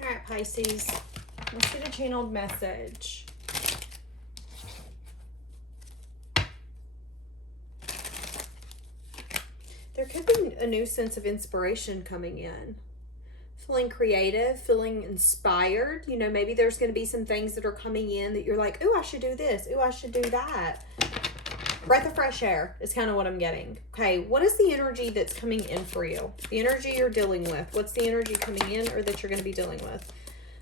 All right, Pisces. Let's get a channeled message. There could be a new sense of inspiration coming in. Feeling creative, feeling inspired. You know, maybe there's going to be some things that are coming in that you're like, ooh, I should do this. Ooh, I should do that. Breath of fresh air is kind of what I'm getting. Okay, what is the energy that's coming in for you? The energy you're dealing with. What's the energy coming in or that you're going to be dealing with?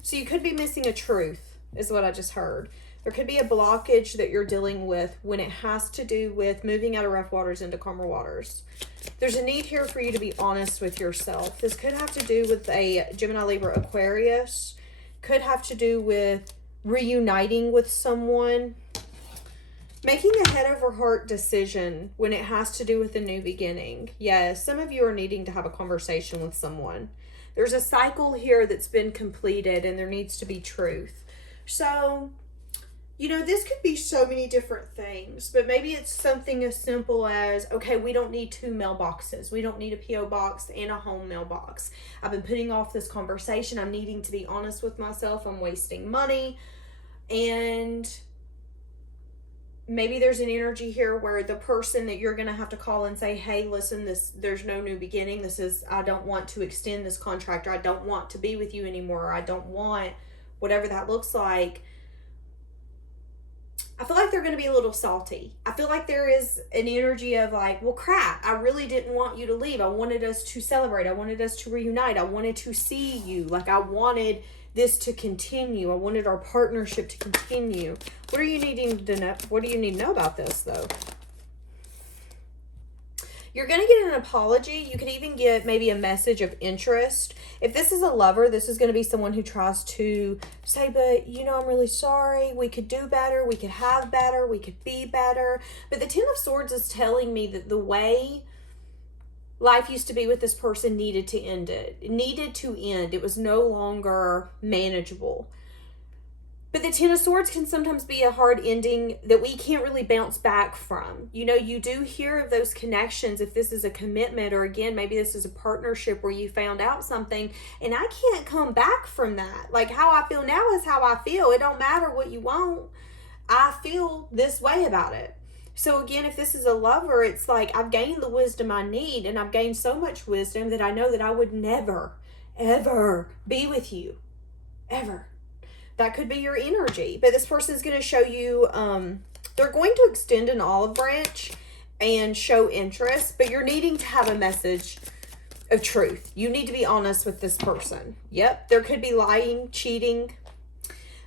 So you could be missing a truth, is what I just heard. There could be a blockage that you're dealing with when it has to do with moving out of rough waters into calmer waters. There's a need here for you to be honest with yourself. This could have to do with a Gemini, Libra, Aquarius. Could have to do with reuniting with someone. Making a head over heart decision when it has to do with a new beginning. Yes, some of you are needing to have a conversation with someone. There's a cycle here that's been completed and there needs to be truth. So, you know, this could be so many different things, but maybe it's something as simple as, okay, we don't need 2 mailboxes. We don't need a P.O. box and a home mailbox. I've been putting off this conversation. I'm needing to be honest with myself. I'm wasting money. And maybe there's an energy here where the person that you're going to have to call and say, hey, listen, there's no new beginning. I don't want to extend this contract, or I don't want to be with you anymore, or I don't want whatever that looks like. I feel like they're going to be a little salty. I feel like there is an energy of like, well, crap, I really didn't want you to leave. I wanted us to celebrate. I wanted us to reunite. I wanted to see you. Like, I wanted this to continue. I wanted our partnership to continue. What are you needing to know? What do you need to know about this, though? You're going to get an apology. You could even get maybe a message of interest. If this is a lover, this is going to be someone who tries to say, but, you know, I'm really sorry. We could do better. We could have better. We could be better. But the Ten of Swords is telling me that the way life used to be with this person needed to end. It needed to end. It was no longer manageable. But the Ten of Swords can sometimes be a hard ending that we can't really bounce back from. You know, you do hear of those connections if this is a commitment, or again, maybe this is a partnership where you found out something and I can't come back from that. Like, how I feel now is how I feel. It don't matter what you want. I feel this way about it. So again, if this is a lover, it's like I've gained the wisdom I need, and I've gained so much wisdom that I know that I would never, ever be with you. Ever. That could be your energy. But this person is going to show you, they're going to extend an olive branch and show interest, but you're needing to have a message of truth. You need to be honest with this person. Yep, there could be lying, cheating.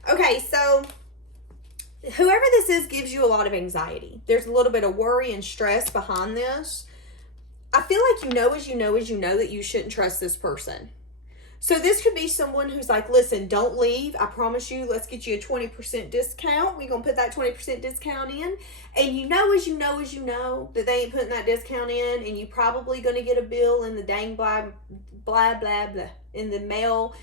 Okay, so whoever this is gives you a lot of anxiety. There's a little bit of worry and stress behind this. I feel like you know that you shouldn't trust this person. So this could be someone who's like, listen, don't leave. I promise you, let's get you a 20% discount. We're going to put that 20% discount in. And you know that they ain't putting that discount in. And you probably going to get a bill in the dang blah in the mail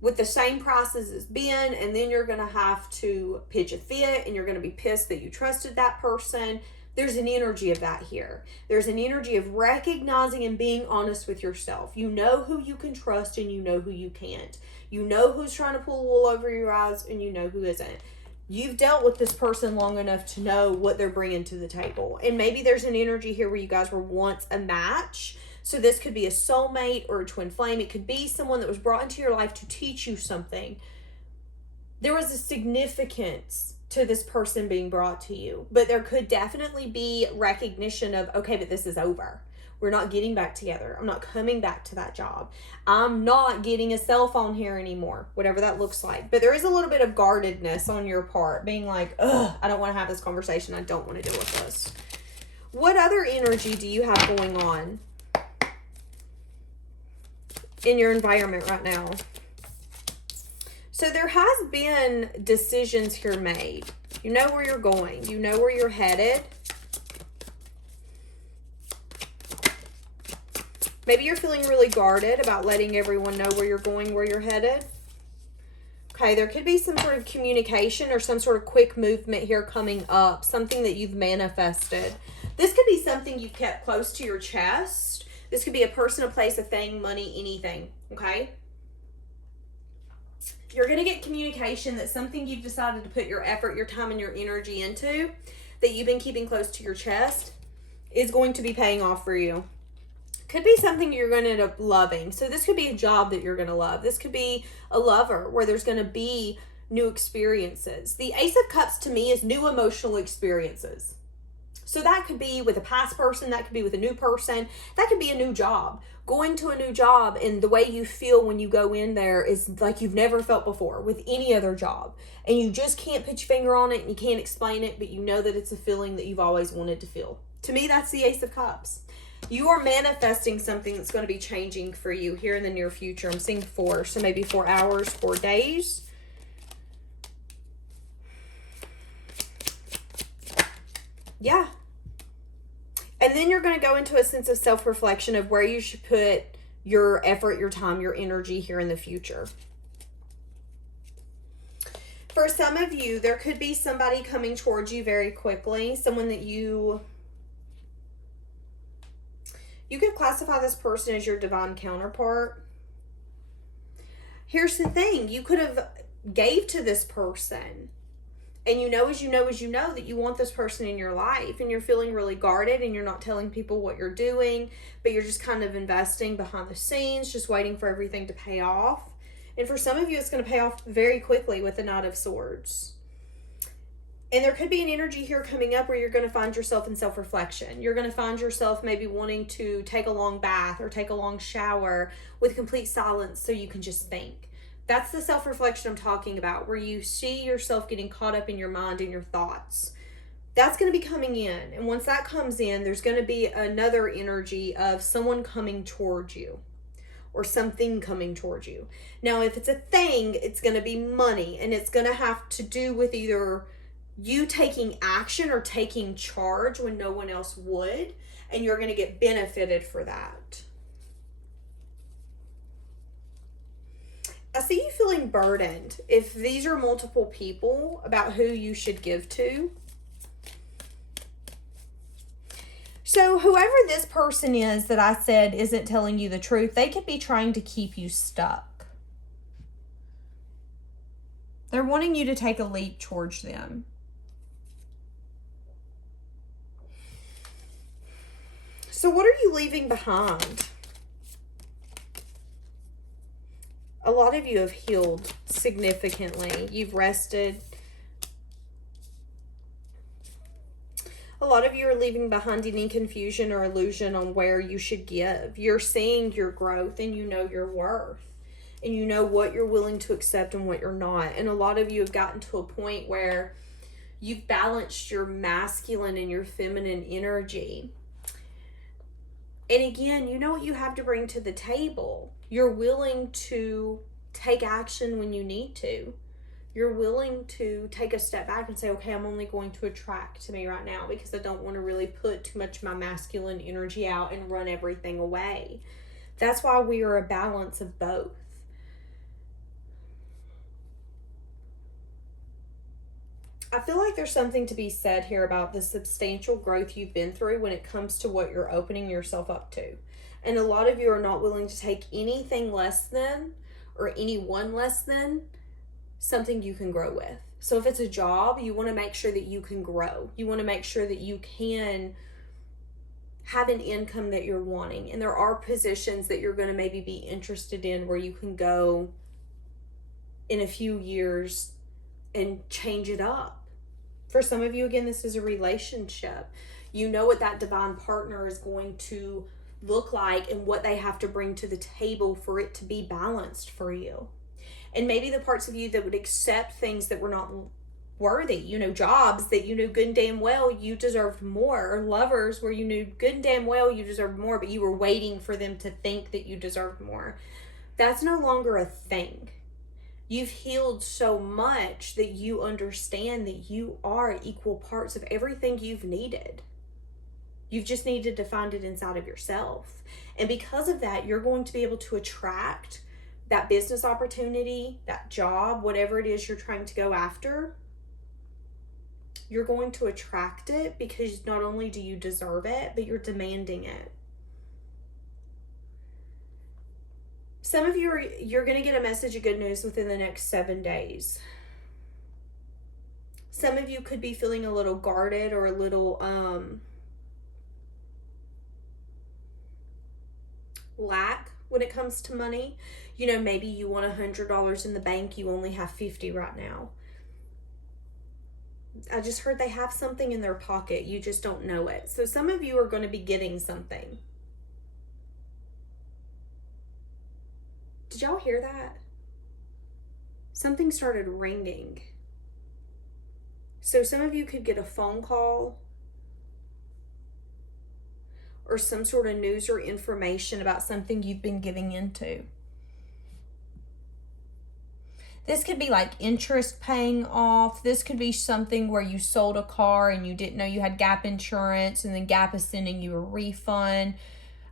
with the same price as it's been. And then you're going to have to pitch a fit, and you're going to be pissed that you trusted that person. There's an energy of that here. There's an energy of recognizing and being honest with yourself. You know who you can trust and you know who you can't. You know who's trying to pull wool over your eyes and you know who isn't. You've dealt with this person long enough to know what they're bringing to the table. And maybe there's an energy here where you guys were once a match. So this could be a soulmate or a twin flame. It could be someone that was brought into your life to teach you something. There was a significance to this person being brought to you, but there could definitely be recognition of, okay, but this is over. We're not getting back together. I'm not coming back to that job. I'm not getting a cell phone here anymore, whatever that looks like. But there is a little bit of guardedness on your part, being like, ugh, I don't want to have this conversation. I don't want to deal with this. What other energy do you have going on in your environment right now? So there has been decisions here made. You know where you're going. You know where you're headed. Maybe you're feeling really guarded about letting everyone know where you're going, where you're headed. Okay, there could be some sort of communication or some sort of quick movement here coming up. Something that you've manifested. This could be something you've kept close to your chest. This could be a person, a place, a thing, money, anything. Okay? You're going to get communication that something you've decided to put your effort, your time, and your energy into that you've been keeping close to your chest is going to be paying off for you. Could be something you're going to end up loving. So this could be a job that you're going to love. This could be a lover where there's going to be new experiences. The Ace of Cups to me is new emotional experiences. So that could be with a past person, that could be with a new person, that could be a new job. Going to a new job and the way you feel when you go in there is like you've never felt before with any other job. And you just can't put your finger on it and you can't explain it, but you know that it's a feeling that you've always wanted to feel. To me, that's the Ace of Cups. You are manifesting something that's going to be changing for you here in the near future. I'm seeing 4, so maybe 4 hours, 4 days. Yeah. And then you're going to go into a sense of self-reflection of where you should put your effort, your time, your energy here in the future. For some of you, there could be somebody coming towards you very quickly. Someone that you could classify this person as your divine counterpart. Here's the thing. You could have gave to this person. And you know that you want this person in your life and you're feeling really guarded and you're not telling people what you're doing, but you're just kind of investing behind the scenes, just waiting for everything to pay off. And for some of you, it's going to pay off very quickly with the Knight of Swords. And there could be an energy here coming up where you're going to find yourself in self-reflection. You're going to find yourself maybe wanting to take a long bath or take a long shower with complete silence so you can just think. That's the self-reflection I'm talking about, where you see yourself getting caught up in your mind and your thoughts. That's going to be coming in. And once that comes in, there's going to be another energy of someone coming towards you or something coming towards you. Now, if it's a thing, it's going to be money, and it's going to have to do with either you taking action or taking charge when no one else would, and you're going to get benefited for that. I see you feeling burdened if these are multiple people about who you should give to. So whoever this person is that I said isn't telling you the truth, they could be trying to keep you stuck. They're wanting you to take a leap towards them. So what are you leaving behind? A lot of you have healed significantly. You've rested. A lot of you are leaving behind any confusion or illusion on where you should give. You're seeing your growth and you know your worth. And you know what you're willing to accept and what you're not. And a lot of you have gotten to a point where you've balanced your masculine and your feminine energy. And again, you know what you have to bring to the table. You're willing to take action when you need to. You're willing to take a step back and say, okay, I'm only going to attract to me right now because I don't want to really put too much of my masculine energy out and run everything away. That's why we are a balance of both. I feel like there's something to be said here about the substantial growth you've been through when it comes to what you're opening yourself up to. And a lot of you are not willing to take anything less than or anyone less than something you can grow with. So if it's a job, you want to make sure that you can grow. You want to make sure that you can have an income that you're wanting. And there are positions that you're going to maybe be interested in where you can go in a few years and change it up. For some of you, again, this is a relationship. You know what that divine partner is going to look like and what they have to bring to the table for it to be balanced for you. And maybe the parts of you that would accept things that were not worthy, jobs that you knew good and damn well you deserved more, or lovers where you knew good and damn well you deserved more, but you were waiting for them to think that you deserved more. That's no longer a thing. You've healed so much that you understand that you are equal parts of everything you've needed. You've just needed to find it inside of yourself. And because of that, you're going to be able to attract that business opportunity, that job, whatever it is you're trying to go after. You're going to attract it because not only do you deserve it, but you're demanding it. Some of you you're going to get a message of good news within the next 7 days. Some of you could be feeling a little guarded or a little lack when it comes to money. You know, maybe you want $100 in the bank, you only have 50 right now. I just heard they have something in their pocket, you just don't know it. So some of you are going to be getting something. Did y'all hear that? Something started ringing. So some of you could get a phone call or some sort of news or information about something you've been giving into. This could be like interest paying off. This could be something where you sold a car and you didn't know you had Gap insurance, and then Gap is sending you a refund.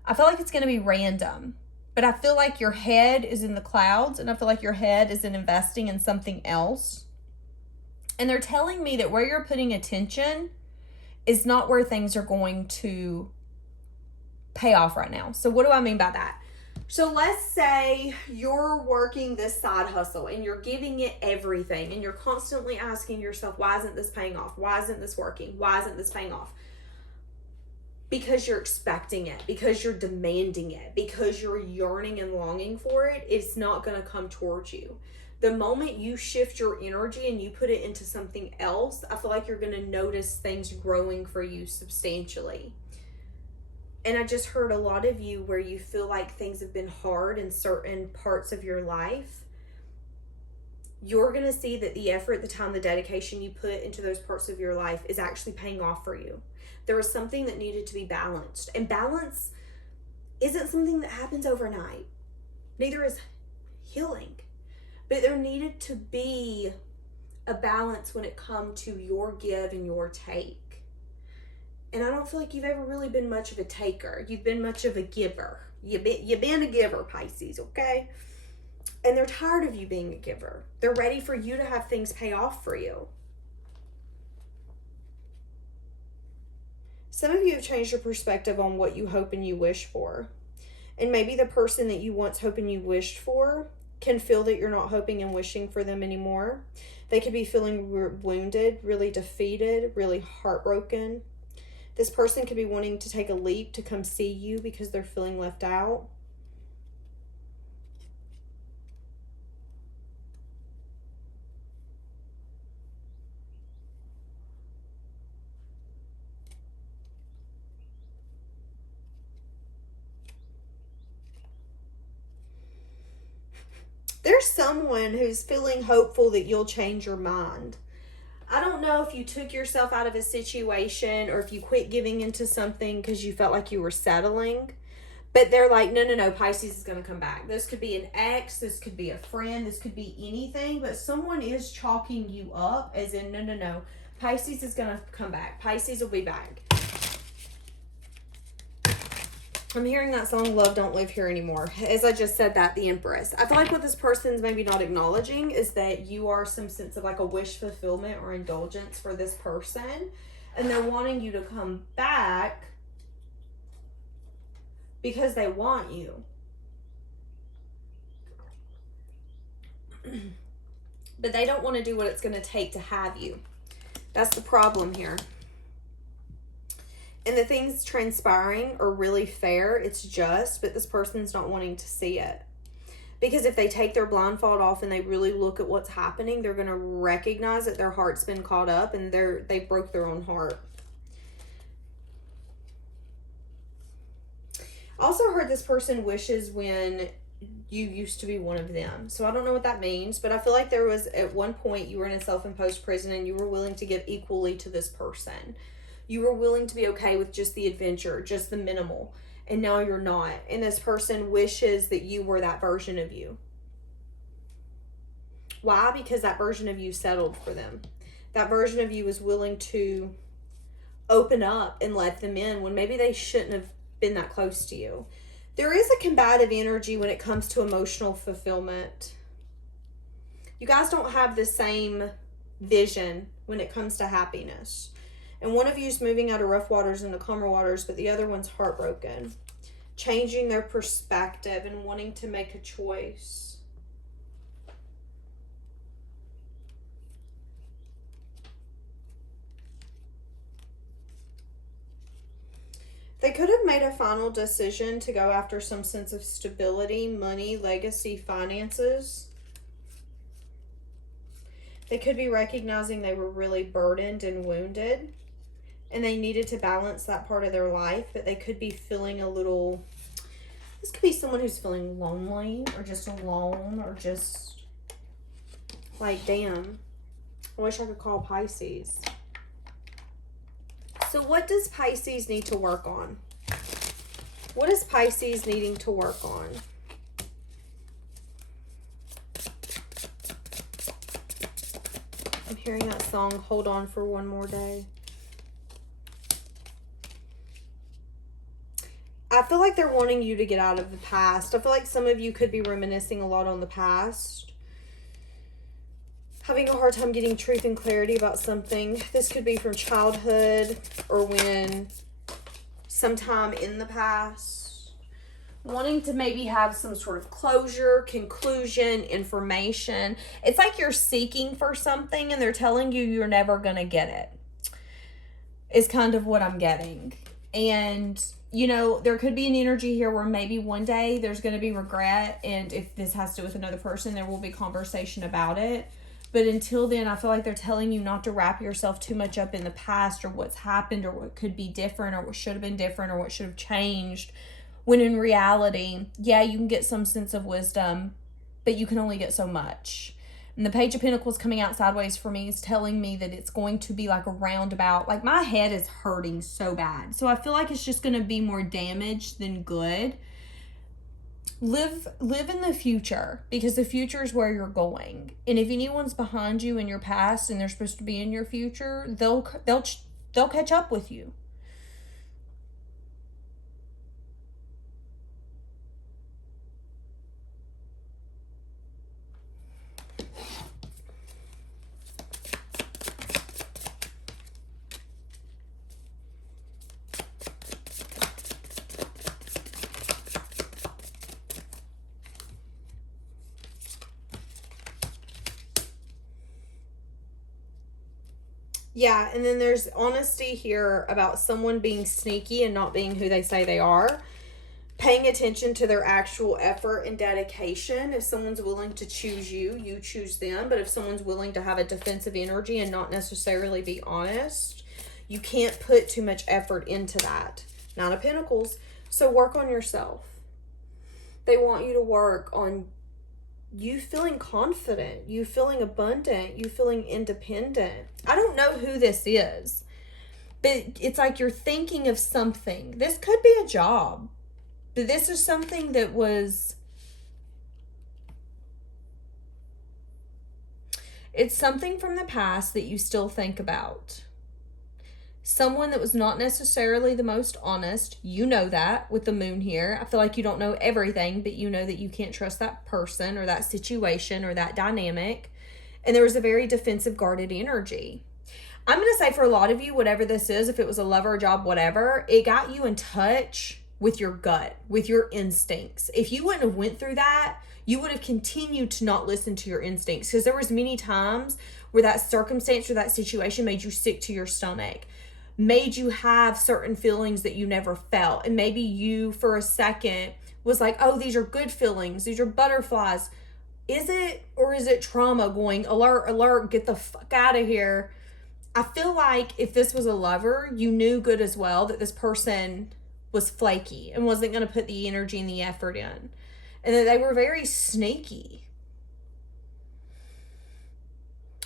I feel like it's going to be random, but I feel like your head is in the clouds, and I feel like your head is in investing in something else. And they're telling me that where you're putting attention is not where things are going to pay off right now. So what do I mean by that? So let's say you're working this side hustle and you're giving it everything, and you're constantly asking yourself, why isn't this paying off? Why isn't this working? Why isn't this paying off? Because you're expecting it, because you're demanding it, because you're yearning and longing for it. It's not going to come towards you. The moment you shift your energy and you put it into something else, I feel like you're going to notice things growing for you substantially. And I just heard a lot of you where you feel like things have been hard in certain parts of your life. You're going to see that the effort, the time, the dedication you put into those parts of your life is actually paying off for you. There was something that needed to be balanced. And balance isn't something that happens overnight. Neither is healing. But there needed to be a balance when it comes to your give and your take. And I don't feel like you've ever really been much of a taker. You've been much of a giver. You've been a giver, Pisces, okay? And they're tired of you being a giver. They're ready for you to have things pay off for you. Some of you have changed your perspective on what you hope and you wish for. And maybe the person that you once hoped and you wished for can feel that you're not hoping and wishing for them anymore. They could be feeling wounded, really defeated, really heartbroken. This person could be wanting to take a leap to come see you because they're feeling left out. There's someone who's feeling hopeful that you'll change your mind. I don't know if you took yourself out of a situation or if you quit giving into something because you felt like you were settling. But they're like, no, Pisces is going to come back. This could be an ex. This could be a friend. This could be anything. But someone is chalking you up as in, no. Pisces is going to come back. Pisces will be back. I'm hearing that song, Love Don't Live Here Anymore. As I just said that, the Empress. I feel like what this person's maybe not acknowledging is that you are some sense of like a wish fulfillment or indulgence for this person. And they're wanting you to come back because they want you. But they don't want to do what it's going to take to have you. That's the problem here. And the things transpiring are really fair. It's just, but this person's not wanting to see it. Because if they take their blindfold off and they really look at what's happening, they're going to recognize that their heart's been caught up and they broke their own heart. I also heard this person wishes when you used to be one of them. So I don't know what that means, but I feel like there was at one point you were in a self-imposed prison and you were willing to give equally to this person. You were willing to be okay with just the adventure, just the minimal. And now you're not. And this person wishes that you were that version of you. Why? Because that version of you settled for them. That version of you was willing to open up and let them in when maybe they shouldn't have been that close to you. There is a combative energy when it comes to emotional fulfillment. You guys don't have the same vision when it comes to happiness. And one of you is moving out of rough waters into calmer waters, but the other one's heartbroken. changing their perspective and wanting to make a choice. They could have made a final decision to go after some sense of stability, money, legacy, finances. They could be recognizing they were really burdened and wounded, and they needed to balance that part of their life, but they could be feeling a little... This could be someone who's feeling lonely or just alone or just like, damn, I wish I could call Pisces. So what does Pisces need to work on? What is Pisces needing to work on? I'm hearing that song, Hold On for One More Day. I feel like they're wanting you to get out of the past. I feel like some of you could be reminiscing a lot on the past. Having a hard time getting truth and clarity about something. This could be from childhood or when sometime in the past. Wanting to maybe have some sort of closure, conclusion, information. It's like you're seeking for something and they're telling you you're never going to get it. Is kind of what I'm getting. And, you know, there could be an energy here where maybe one day there's going to be regret. And if this has to do with another person, there will be conversation about it. But until then, I feel like they're telling you not to wrap yourself too much up in the past or what's happened or what could be different or what should have been different or what should have changed. When in reality, yeah, you can get some sense of wisdom, but you can only get so much. And the Page of Pentacles coming out sideways for me is telling me that it's going to be like a roundabout. Like my head is hurting so bad. So I feel like it's just going to be more damage than good. Live in the future, because the future is where you're going. And if anyone's behind you in your past and they're supposed to be in your future, they'll catch up with you. Yeah, and then there's honesty here about someone being sneaky and not being who they say they are. Paying attention to their actual effort and dedication. If someone's willing to choose you, you choose them. But if someone's willing to have a defensive energy and not necessarily be honest, you can't put too much effort into that. Nine of Pentacles. So work on yourself. They want you to work on you feeling confident, you feeling abundant, you feeling independent. I don't know who this is, but it's like you're thinking of something. This could be a job, but this is something that was... It's something from the past that you still think about. Someone that was not necessarily the most honest. You know that with the moon here. I feel like you don't know everything, but you know that you can't trust that person or that situation or that dynamic. And there was a very defensive, guarded energy. I'm going to say for a lot of you, whatever this is, if it was a lover, a job, whatever, it got you in touch with your gut, with your instincts. If you wouldn't have went through that, you would have continued to not listen to your instincts, because there was many times where that circumstance or that situation made you sick to your stomach, made you have certain feelings that you never felt. And maybe you, for a second, was like, oh, these are good feelings. These are butterflies. Is it, or is it trauma going, alert, alert, get the fuck out of here? I feel like if this was a lover, you knew good as well that this person was flaky and wasn't going to put the energy and the effort in. And that they were very sneaky.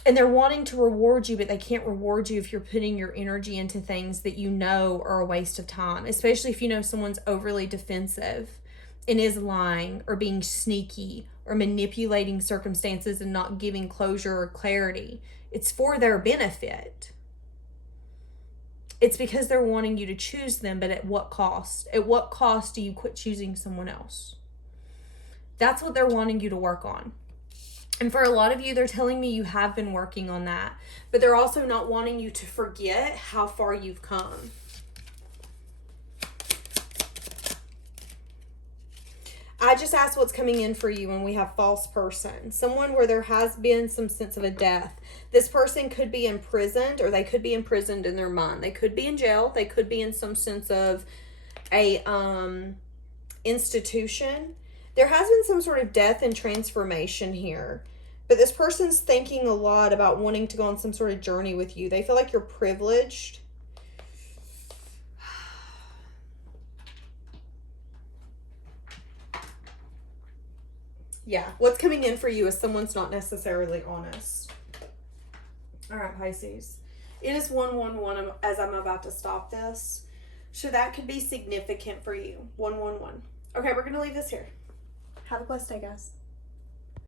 And they're wanting to reward you, but they can't reward you if you're putting your energy into things that you know are a waste of time. Especially if you know someone's overly defensive and is lying or being sneaky or manipulating circumstances and not giving closure or clarity. It's for their benefit. It's because they're wanting you to choose them, but at what cost? At what cost do you quit choosing someone else? That's what they're wanting you to work on. And for a lot of you, they're telling me you have been working on that, but they're also not wanting you to forget how far you've come. I just asked what's coming in for you when we have false person. Someone where there has been some sense of a death. This person could be imprisoned, or they could be imprisoned in their mind. They could be in jail. They could be in some sense of a institution. There has been some sort of death and transformation here. But this person's thinking a lot about wanting to go on some sort of journey with you. They feel like you're privileged. Yeah, what's coming in for you is someone's not necessarily honest. All right, Pisces. It is 111 as I'm about to stop this. So that could be significant for you. 111. Okay, we're going to leave this here. Have a blessed day, guys.